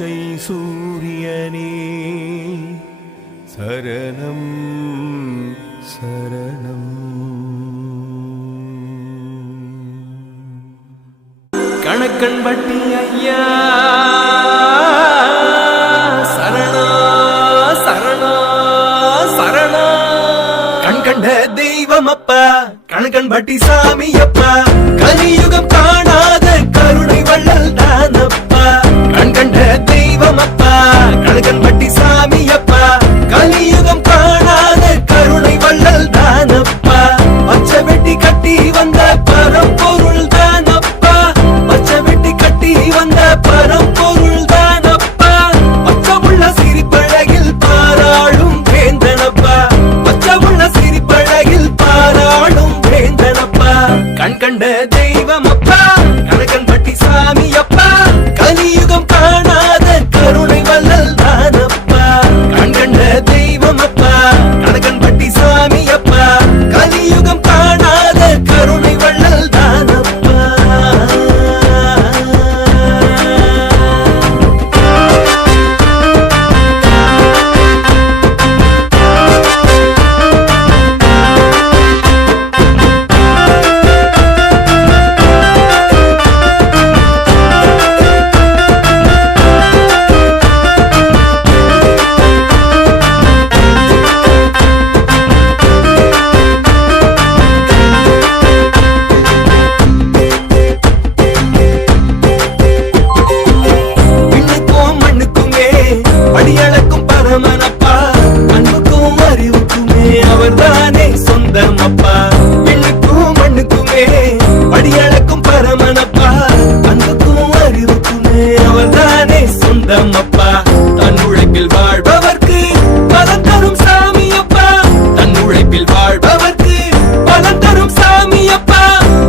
பச்சை சூரியனே சரணம் சரணம். கணக்கன் பட்டி ஐயா சரணா சரணா சரணா. கண்கண்ட தெய்வம் அப்பா கணக்கன் பட்டி சாமி அப்பா, கலியுகம் காணாத கருணை வள்ளல் தானப்பா. கண்கண்ட தெய்வம் அப்பா கணக்கன் பட்டி சாமி அப்பா, கலியுகம் காணாத கருணை வள்ளல் தானப்பா. பச்சை வெட்டி கட்டி வந்த பரம்பொருள் தானப்பா, பச்சை வெட்டி கட்டி வந்த பரம்பொருள் தானப்பா. பச்சமுள்ள சிரிப்பழகில் பாராளும் வேந்தனப்பா, பச்சமுள்ள சிரிப்பழகில் பாராளும் வேந்தனப்பா. கண்கண்ட தெய்வம் அப்பா கணக்கன் பட்டி சாமி அப்பா, கலியுகம் காணாத கருணை வள்ளல் தானப்பா. கண்கண்ட தெய்வம் அப்பா கணக்கன் பட்டி சாமி அப்பா, கலியுகம் காணாத கருணை வள்ளல் தானப்பா. படியளக்கும் பரமனப்பா, அன்புக்கும் அறிவுக்குமே அவர்தானே சொந்தமப்பா. விண்ணுக்கும் மண்ணுக்குமே படியளக்கும் பரமனப்பா, அன்புக்கும் அறிவுக்குமே அவர்தானே சொந்தமப்பா. தன் உழைப்பில் வாழ்பவர்க்கு பலன் தரும் சாமியப்பா, தன் உழைப்பில் வாழ்பவர்க்கு பலன் தரும் சாமியப்பா.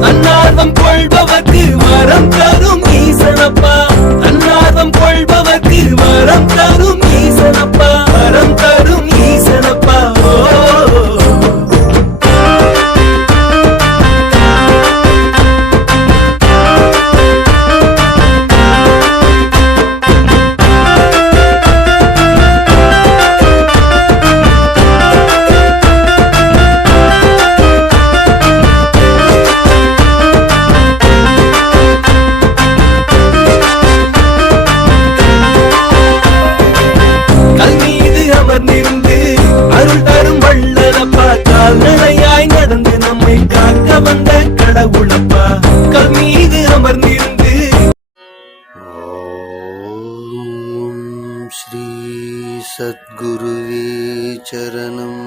தன்னார்வம் கொள்பவர்க்கு வரம் தரும் ஈசனப்பா, தன்னார்வம் கொள்பவர்க்கு வரம் தரும் ஈசனப்பா, வரம் தரும் ஈசனப்பா. அமர்ந்திருந்து அருள் தரும் வள்ளலப்பா, கால்நடையாய் நடந்து நம்மை காக்க வந்த கடவுளப்பா. கல் மீது அமர்ந்திருந்து ஓம் ஸ்ரீ சத்குருவே சரணம்.